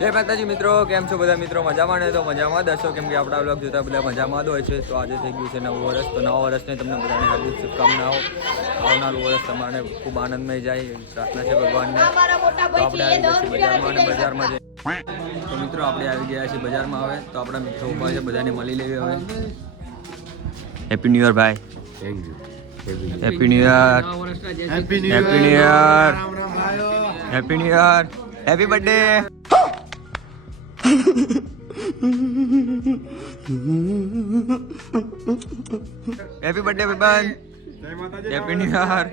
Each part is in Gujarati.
જય માતાજી મિત્રો, કેમ છો બધા મિત્રો? મજામાં ને? તો મજામાં જ હશો, કેમ કે આપણા બ્લોગ જોતા બધા મજામાં જ હોય છે. તો આજે થઈ ગયું છે નવું વર્ષ, તો નવા વર્ષને તમને બધાને હાર્દિક શુભકામનાઓ. આવનારું વર્ષ તમારે ખૂબ આનંદમય જાય એવી પ્રાર્થના છે ભગવાનને. તો આપણે આવી ગયા છીએ બજારમાં, અને બજારમાં તો મિત્રો આપણે આવી ગયા છીએ બજારમાં. હવે તો આપણા મિત્રો ઉભા છે, બધાને મળી લેવી. હવે હેપી ન્યુ યર ભાઈ. Thank you. Happy new year. Happy new year. Happy new year. Happy birthday. Happy birthday ભાઈબંધ. Happy new year.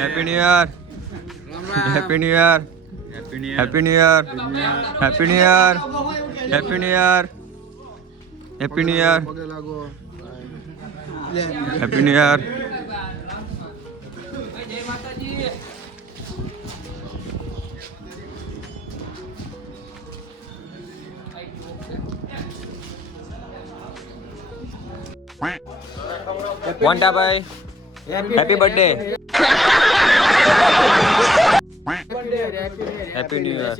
Happy new year. Happy new year. Happy new year. Happy new year. Happy new year. Happy new year. Happy new year. વંટા ભાઈ happy birthday. Happy new year.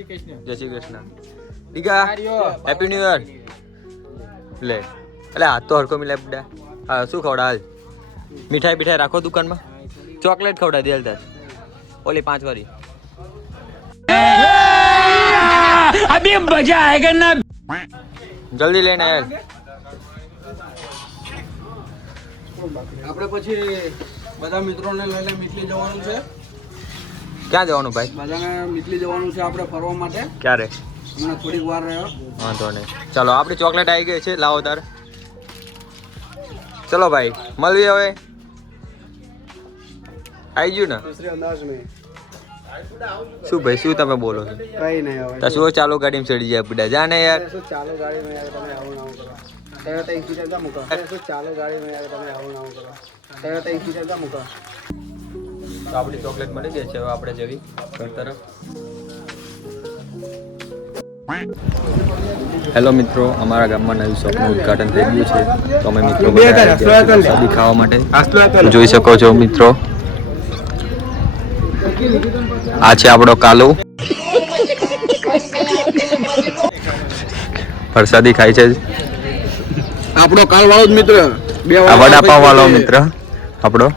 જય શ્રી કૃષ્ણ. દીકા હેપી ન્યુ યર. લે એટલે હાથ તો હરકો મિલાય બડા. હા શું ખવડા હાલ? મીઠાઈ બીઠાઈ રાખો દુકાનમાં. ચોકલેટ ખવડા દે હાલ. ઓલી 5 વાળી અભી મજા આયેગા ના. જલ્દી લઈને આવ. આપણે પછી બધા મિત્રોને લઈને મીટલી જવાનું છે. ક્યાં જવાનું ભાઈ? બધાને મીટલી જવાનું છે આપણે ફરવા માટે. ક્યારે? હમણાં થોડીક વાર રહ્યો. વાંધો નહીં, ચાલો આપણી ચોકલેટ આવી ગઈ છે, લાવો તાર. ચલો ભાઈ મળીએ. હવે આવી ગયું ને? શું ભાઈ, શું તમે બોલો છો? કઈ નહીં હવે તો શું ચાલો ગાડીમાં ચડી જાય બધા જાને યાર. શું ચાલો ગાડીમાં યાર તમે આવું ના કરો. ત્યારે તો ઇન્સિડન્ટ કા મૂકો. શું ચાલો ગાડીમાં યાર તમે આવું ના કરો. ત્યારે તો ઇન્સિડન્ટ કા મૂકો. તો આપણી ચોકલેટ મળી ગઈ છે, હવે આપણે જવી ઘર તરફ. હેલો મિત્રો, અમારા ગામમાં નવી શોપનું ઉદ્ઘાટન થઈ ગયું છે. તો અમે મિત્રો પ્રસાદી ખાવા માટે જોઈ શકો છો મિત્રો. આ છે આપણો કાલુ. પ્રસાદી ખાય છે આપણો કાલ વાળો જ મિત્ર. આ વડાપાવ વાળો મિત્ર આપણો.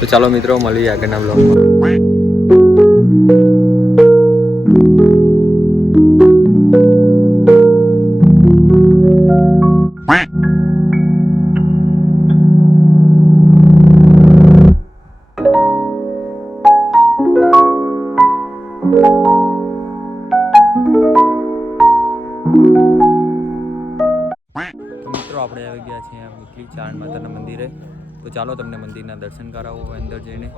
તો ચાલો મિત્રો મળીએ આગળના બ્લોગમાં. મિત્રો આપણે આવી ગયા છીએ મીટલી ચારણ માતાના મંદિરે. તો ચાલો તમને મંદિરના દર્શન કરાવો અંદર જઈને.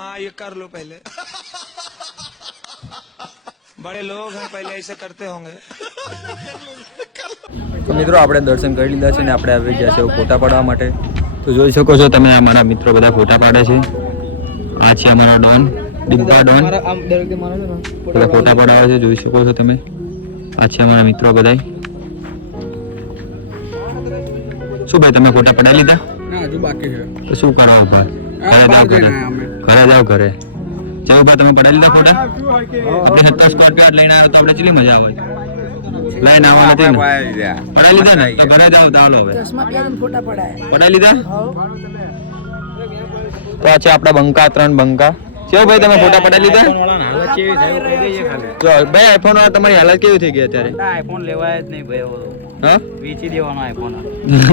हाँ ये कर लो पहले बड़े लोग हैं पहले ऐसे करते होंगे. તો મિત્રો આપણે દર્શન કરી લીધા છે ને આપણે આવી ગયા છે ફોટા પાડવા માટે. તો જોઈ શકો છો તમે, અમારા મિત્રો બધા ફોટા પાડે છે. આ છે અમારા ડોન, ડિબ્બા ડોન, બધા ફોટા પાડવા છે, જોઈ શકો છો તમે. આ છે અમારા મિત્રો બધા. શું ભાઈ તમે ફોટા પડાવી લીધા? ના હજુ બાકી છે. તો શું કરાવો ભાઈ? ઘરે જાવ ઘરે જાઓ ભાઈ. તમે પડાવી લીધા ફોટા? આપણે 70 સ્કોર્પિયો લઈને આવ્યો તો આપણે કેટલી મજા આવે. લઈને આવવા નથી ને? પડાવી લીધા ને? તો ઘરે જાવ. ચાલો હવે પડાવી લીધા. તો આ છે આપણા બંકા, 3 બંકા. કેવો ભાઈ તમે ફોટા પડાવી લીધા? જો ભાઈ આઈફોન વાળા તમારી હાલત કેવી થઈ ગઈ અત્યારે? આઈફોન લેવાય જ નહીં ભાઈ. હા વેચી દેવાનો આઈફોન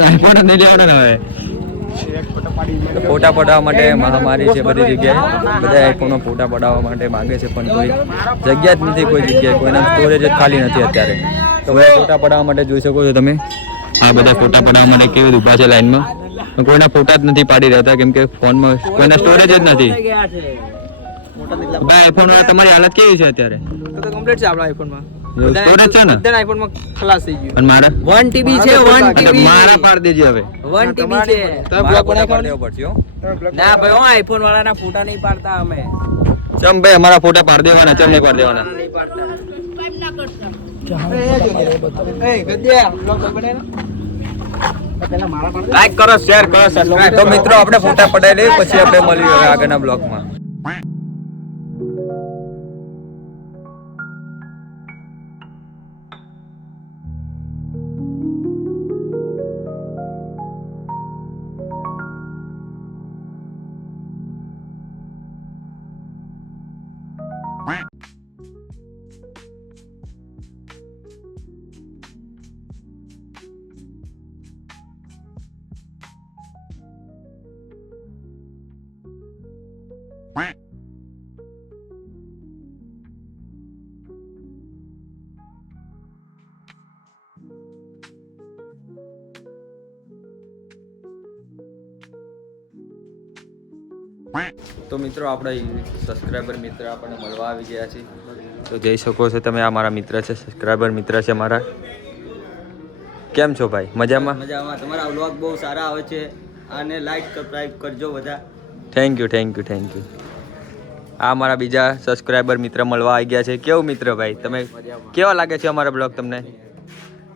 આઈફોન નહીં લેવાનો ને હવે ફોટા પડાવવા માટે મહામારી છે બધી જગ્યાએ બધા આઈફોનમાં ફોટા પડાવવા માટે માંગે છે પણ કોઈ જગ્યા જ નથી કોઈ જગ્યાએ કોઈના સ્ટોરેજ જ ખાલી નથી અત્યારે તો બધા ફોટા પડાવવા માટે જોઈ શકો છો તમે આ બધા ફોટા પડાવવા માટે કેવી રીતે ઊભા છે લાઈનમાં કોઈના ફોટા જ નથી પાડી રહ્યા કેમ કે ફોનમાં કોઈના સ્ટોરેજ જ નથી ભાઈ આઈફોન માં તમારી હાલત કેવી છે અત્યારે તો કમ્પ્લીટ છે આપણો આઈફોન માં સ્ટોરેજ છે ને બધા આઈફોન માં ખલાસ થઈ ગયું અને મારા 1 TB છે 1 TB મારા પાડી દેજે હવે 1 TB છે તો બ્લોક પાડી દેવો પડશે હો ના ભાઈ હું આઈફોન વાળાના ફોટા નહીં પાડતા અમે ચમ ભાઈ અમારા ફોટા પાડી દેવાના ચમ નહીં પાડી દેવાના નહીં પાડતા એ ગદ્યા બ્લોગ બને લાઈક કરો શેર કરો સબસ્ક્રાઇબ તો મિત્રો આપણે ફોટા પડાવી લઈએ પછી આપણે મળીએ હવે આગળના બ્લોગમાં તો મિત્રો આપણા સબસ્ક્રાઇબર મિત્ર આપણને મળવા આવી ગયા છે તો જઈ શકો છો તમે આ મારા મિત્ર છે સબસ્ક્રાઇબર મિત્ર છે મારા કેમ છો ભાઈ મજામાં મજામાં તમારા વ્લોગ બહુ સારા આવે છે અને લાઈક સબસ્ક્રાઇબ કરજો બધા થેન્ક યુ આ મારા બીજા સબસ્ક્રાઇબર મિત્ર મળવા આવી ગયા છે કેવું મિત્ર ભાઈ તમે કેવા લાગે છે અમારા બ્લોગ તમને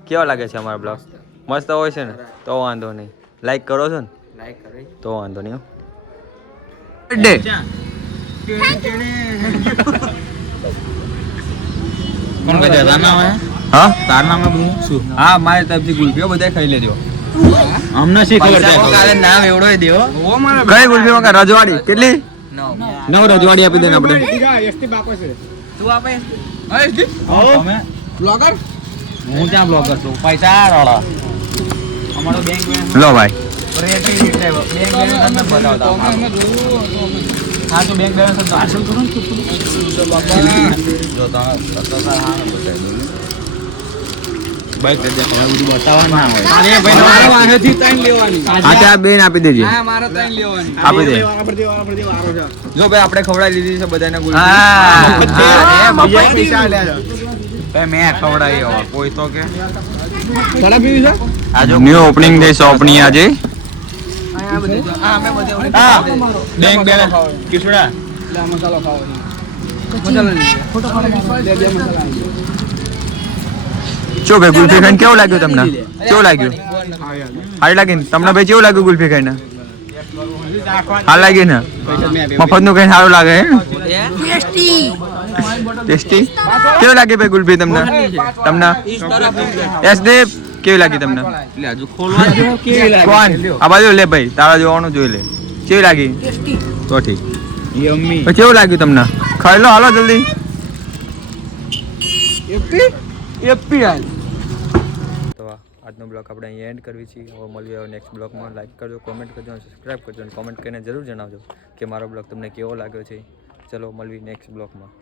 કેવા લાગે છે અમારા બ્લોગ મસ્ત હોય છે ને તો વાંધો નહીં લાઈક કરો છો ને લાઈક કરી તો વાંધો નહીં બર્થડે કોણ કહે છે નામ હે હા તાર નામ હે શું હા મારી તરફથી ગુલ્ફીઓ બધા ખાઈ લેજો અમને શી ખબર છે કાલે નામ એવડો દેવો ઓ મારા કઈ ગુલ્ફી માં રજવાડી કેટલી 9 રજવાડી આપી દેને આપણે તું આપે તમે બ્લોગર હું ત્યાં બ્લોગર છું પૈસા રોળો અમારો બેંક લો ભાઈ બેંક બેલેન્સ તમે બતાવતા હા તો બેંક બેલેન્સ પાર્સલ કરો ને તો બાપા જો તો હા બતાવી દો બાઈક દે બધું બતાવવાનું ના હોય અરે ભાઈ મારો વાહેથી ટાઈમ લેવાની આ ત્યાં બેન આપી દેજે હા મારો ટાઈમ લેવાની આપી દે જો ભાઈ આપણે ખવડાવી લીધી છે બધાને ગુલ્ફી પૈસા લે મેં ખવડાવી કોઈ તો કે થોડા પીવી છે આજે ન્યુ ઓપનિંગ ડે શોપની આજે બેંક બેલેન્સ કિસડા મસાલો ખાવો મસાલો ફોટો પાડે બે મસાલા ચો ભાઈ ગુલ્ફી ખાઈને કેવું લાગ્યું તમને કેવું લાગ્યું હારી લાગી ને તમને ભાઈ કેવું લાગ્યું ગુલ્ફી ખાઈને હાલ લાગી ને મફત નું ખાઈને સારું લાગે ટેસ્ટી કેવું લાગે ભાઈ ગુલ્ફી તમને એસદીપ કેવી લાગી તમને કોણ આ બાજુ લે ભાઈ તારા જોવાનું જોઈ લે કેવી લાગી તો ઠીક કેવું લાગ્યું તમને ખાઈ લો હાલો જલ્દી તો આજનો બ્લોગ આપણે અહીંયા એન્ડ કરવી છીએ હવે મળીએ હવે નેક્સ્ટ બ્લોગમાં લાઈક કરજો કોમેન્ટ કરજો અને સબસ્ક્રાઈબ કરજો અને કોમેન્ટ કરીને જરૂર જણાવજો કે મારો બ્લોગ તમને કેવો લાગ્યો છે ચલો મળવી નેક્સ્ટ બ્લોગમાં